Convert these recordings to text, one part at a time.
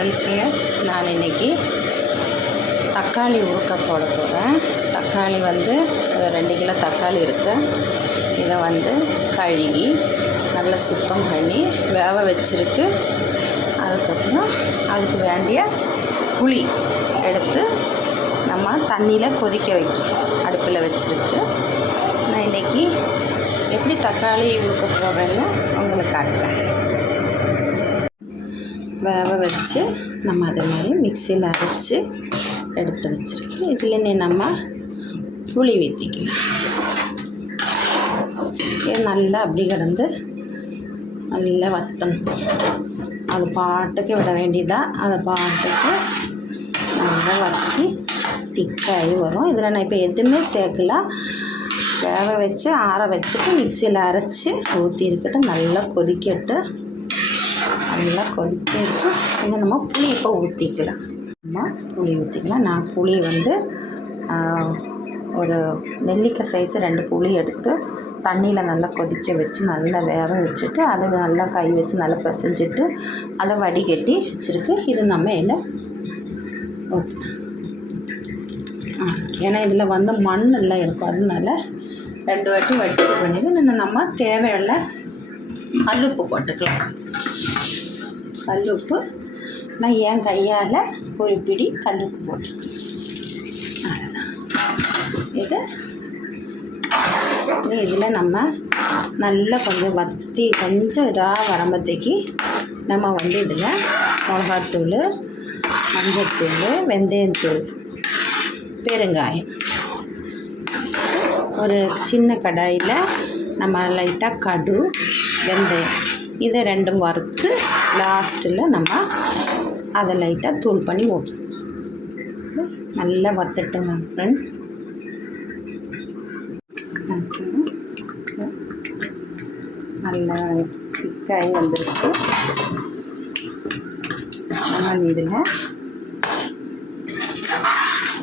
ஃப்ரெண்ட்ஸுங்க, நான் இன்றைக்கி தக்காளி ஊறுக்க போட போகிறேன். தக்காளி வந்து 2 கிலோ தக்காளி இருக்குது. இதை வந்து கழுகி நல்லா சுத்தம் பண்ணி வேக வச்சுருக்கு. அதுக்கப்புறம் அதுக்கு வேண்டிய புளி எடுத்து நம்ம தண்ணியில் கொதிக்க வைக்கணும். அடுப்பில் வச்சுருக்கு. நான் இன்றைக்கி எப்படி தக்காளி ஊறுக்க போடுறேன்னு உங்களுக்கு காட்டுறேன். வேக வச்சு நம்ம அதே மாதிரி மிக்சியில் அரைச்சி எடுத்து வச்சுருக்கேன். இதில் நம்ம புளி ஊற்றிக்கலாம். இது நல்லா அப்படி கிடந்து நல்லா வற்றணும். அது பாட்டுக்கு விட வேண்டியதாக அது பாட்டுக்கு நல்லா வற்றி திக்காகி வரும். இதில் நான் இப்போ எதுவுமே சேர்க்கலாம். வேக வச்சு ஆற வச்சுட்டு மிக்சியில் அரைச்சி ஊற்றி இருக்கட்டும். நல்லா கொதிக்கட்டு. நல்லா கொதிக்க வச்சு இங்கே நம்ம புளி இப்போ ஊற்றிக்கலாம். நம்ம புளி ஊற்றிக்கலாம். நான் புளி வந்து ஒரு நெல்லிக்காய் சைஸு 2 புளி எடுத்து தண்ணியில் நல்லா கொதிக்க வச்சு நல்லா வேக வச்சுட்டு அதை நல்லா கை வச்சு நல்லா பிசைஞ்சிட்டு அதை வடிகட்டி வச்சுருக்கு. இது நம்ம இதில் ஊற்றலாம். ஏன்னா இதில் வந்து மண் எல்லாம் இருக்கும். அதனால 2 வாட்டி வடிச்சு பண்ணிட்டு நம்ம தேவையில்லை கல்லுப்பு போட்டுக்கலாம். கல்லுப்பு நான் என் கையால் ஒரு பிடி கல்லுப்பு போட்டுருக்கேன். அவ்வளோதான். இதில் நம்ம நல்லா கொஞ்சம் வற்றி கொஞ்சம் இதாக வரம்பத்தைக்கு நம்ம வந்து இதில் மிளகாத்தூள், மஞ்சத்தூள், வெந்தயத்தூள், பெருங்காயம், ஒரு சின்ன கடாயில் நம்ம லைட்டாக கடு, வெந்தயம் இதை 2 வறுத்து லாஸ்ட்டில் நம்ம அதை லைட்டாக தூள் பண்ணி ஊற்றணும். நல்லா வத்தட்டுங்க ஃப்ரெண்ட். நல்லா திக்காகி வந்துருக்கு. நம்ம இதில்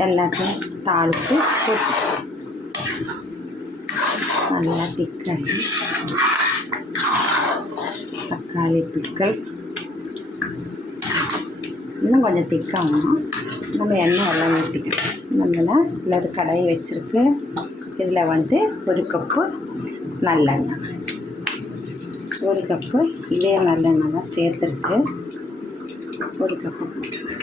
எல்லாத்தையும் தாளித்து நல்லா திக்காகி தக்காளி பிக்கல் இன்னும் கொஞ்சம் திக்காகணும். நம்ம எண்ணெய் எல்லாம் ஊற்றிக்கலாம். நம்மள இல்லை கடாயை வச்சுருக்கு. இதில் வந்து 1 கப்பு நல்லெண்ணெய், 1 கப்பு இதே நல்லெண்ணெய் தான் சேர்த்துருக்கு. 1 கப்பு போட்டுருக்கு.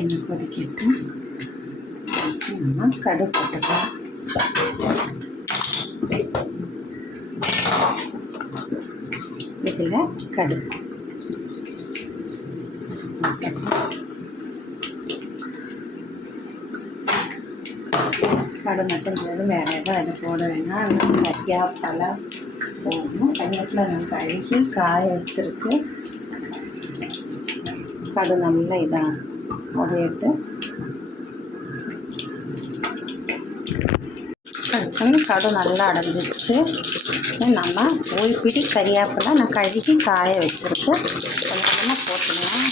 எண்ணெய் கொதிக்கிட்டு நம்ம கடு போட்டுக்கலாம். இதில் கடு கடு மட்டும் போதும். வேறு எதுவும் அது போட வேணாம். கறியாப்பழ போடணும். கறிவேப்பிலை நான் கழுகி காய வச்சுருக்கு. கடு நல்லா இதாக உடையிட்டு கடு நல்லா அடைஞ்சிடுச்சு. நம்ம ஒரு பிடி கறியாப்பெல்லாம் நான் கழுகி காய வச்சுருக்கு. கொஞ்சம் கொஞ்சமாக போட்டுக்கலாம்.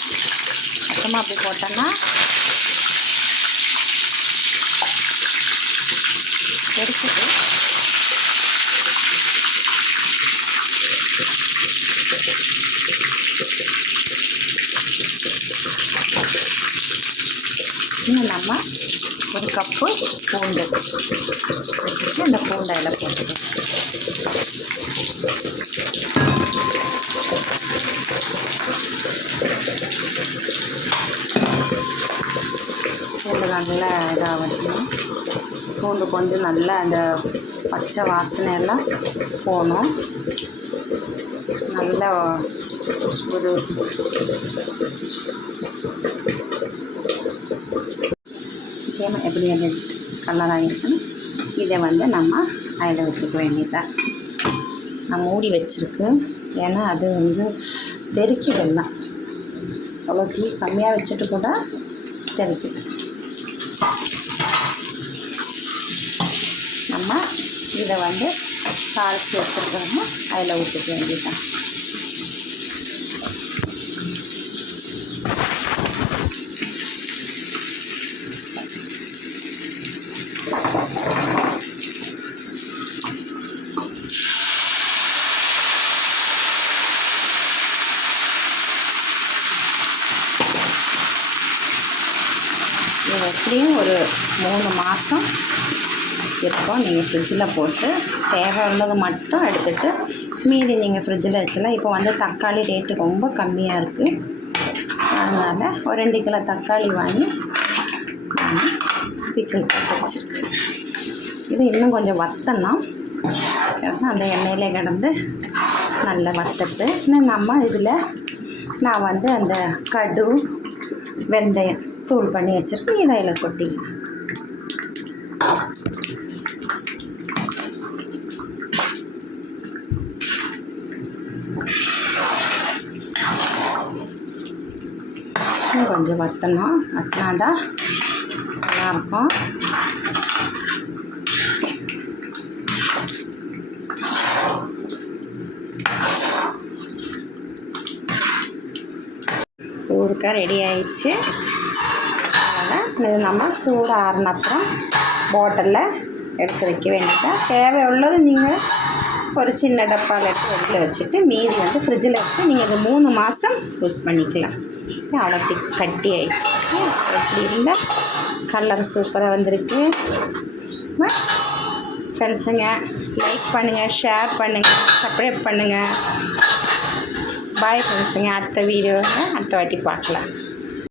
மொத்தமாக அப்படி போட்டோன்னா எடுத்துட்டு இன்னும் நம்ம 1 கப்பு பூண்டு வச்சுட்டு அந்த பூண்டை எல்லாம் போட்டுக்கலாம். பூண்டு நல்லா இதாக வைக்கணும். பூண்டு கொஞ்சம் நல்லா அந்த பச்சை வாசனை எல்லாம் போகணும். நல்லா ஒரு எப்படி அந்த கலர் ஆகிருக்குன்னு இதை வந்து நம்ம அதில் வச்சுக்க வேண்டியதான். நான் மூடி வச்சுருக்கு. ஏன்னா அது வந்து தெறிக்கிடலாம். அவ்வளோ தீ கம்மியாக வச்சுட்டு கூட தெறிக்குது. நம்ம இதை வந்து தாளித்து வச்சுருக்கோம்னா அதில் ஊற்றிக்க வேண்டியதான். எப்படியும் ஒரு 3 மாதம் இருக்கும். நீங்கள் ஃப்ரிட்ஜில் போட்டு தேவை உள்ளது மட்டும் எடுத்துகிட்டு மீதி நீங்கள் ஃப்ரிட்ஜில் வச்சலாம். இப்போ வந்து தக்காளி ரேட்டு ரொம்ப கம்மியாக இருக்குது. அதனால் ஒரு 2 கிலோ தக்காளி வாங்கி பிக்கிள் போட்டு வச்சுருக்கு. இது இன்னும் கொஞ்சம் வத்தணும். அந்த எண்ணெயில் கிடந்து நல்லா வத்தட்டு இன்னும் நம்ம இதில் நான் வந்து அந்த கடு வெந்தயம் தூள் பண்ணி வச்சுருக்கேன். இதை இதில் கொட்டிக்கலாம். கொஞ்சம் வற்றணும். வற்றினா தான் நல்லாயிருக்கும். ஊறுக்காய் ரெடி ஆயிடுச்சு. அதனால் இது நம்ம சூடு ஆறின அப்புறம் பாட்டிலில் எடுத்து வைக்க வேண்டியதான். தேவை உள்ளது நீங்கள் ஒரு சின்ன டப்பாவில் எடுத்து வெளியில் வச்சுட்டு மீதி வந்து ஃப்ரிட்ஜில் வச்சு நீங்கள் இது 3 மாதம் யூஸ் பண்ணிக்கலாம். அவ்வளோ கட்டி ஆயிடுச்சு. எப்படி இருந்தால் கலர் சூப்பராக வந்திருக்கு. ஃப்ரெண்ட்ஸுங்க லைக் பண்ணுங்கள், ஷேர் பண்ணுங்கள், சப்ஸ்கிரைப் பண்ணுங்கள். பாய் ஃப்ரெண்ட்ஸுங்க. அடுத்த வீடியோவில் அடுத்த வாட்டி பார்க்கலாம்.